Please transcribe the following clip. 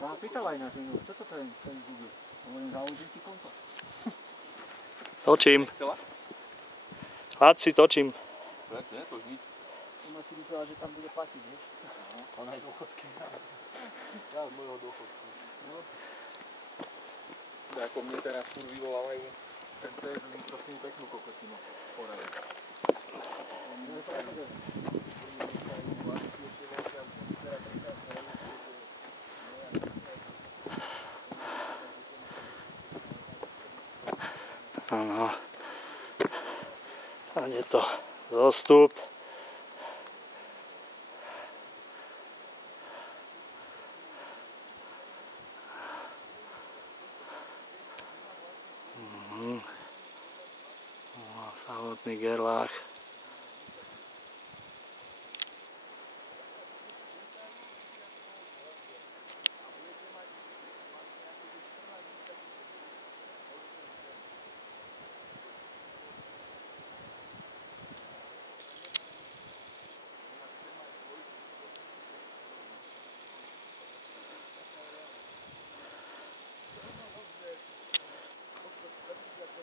Sa pýtal aj na ženu, toto ten zubie. Hovorím, založím ti konto. Točím. Chlapci, točím. Ne, to už nič. Ona si myslela, že tam bude platiť, vieš? Ona je dôchodky. Ja z mojho dôchodku. No. Ako mne teraz furt vyvolávajú ten CS, mi prosím peknú kokotinu poradu. Áno. A je to zostup. Samotný gerlách.